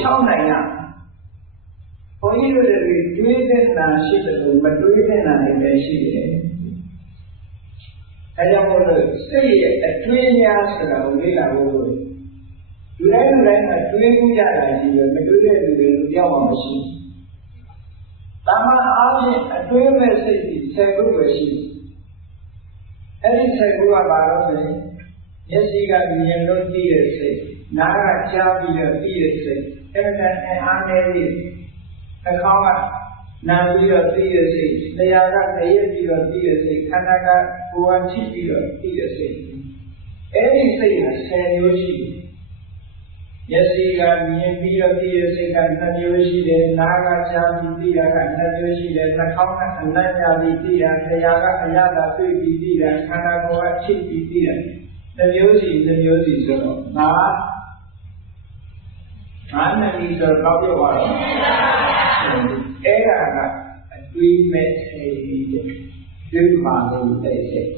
ချောင်းနိုင်ရဘုန်းကြီးတို့တွေတွေးတဲ့နာရှိတယ်လို့မတွေးတဲ့နာလည်းရှိတယ်အဲကြောင့်မို့လို့စိတ်ရဲ့အတွေးများဆိုတာကိုလေ့လာဖို့လူတိုင်းလူတိုင်းကတွေးမှုရတာကြီးပဲမတွေးတဲ့လူတွေကြောက်မှမရှိဘူး။တာမန်အားဖြင့်အတွေးမဲ့စိတ်ကြီး10ခုပဲရှိတယ်။အဲဒီ10ခုကဘာလို့လဲ။မျက်စိကမြင်လို့သိတဲ့စိတ်၊ နားကကြားပြီးတော့သိတဲ့စိတ်၊အဲ့ဒါနဲ့အားနေပြီးနှာခေါင်းကနာပြီးတော့သိတဲ့စိတ်၊လျှာကတရက်ပြီးတော့သိတဲ့စိတ်၊ခန္ဓာကကိုယ်ကထိပြီးတော့သိတဲ့စိတ်။အဲဒီစိတ်ဟာ10မျိုးရှိတယ်မျက်စိကမြင်ပြီးတော့သိရစိတ်ကနှစ်မျိုးရှိတယ်နားကကြားပြီးသိရကနှစ်မျိုးရှိတယ်နှာခေါင်းကအနတ်ညာပြီးသိရတရားကအရသာတွေ့ပြီးသိရခန္ဓာကိုယ်ကချိတ်ပြီးသိရတစ်မျိုးစီတစ်မျိုးစီဆိုတော့ငါ ငါနဲ့ဒီဆိုတော့ပြောပါတော့အဲ့ဒါကအတွေးမဲ့စိတ်ဒီမှာလို့သိစိတ်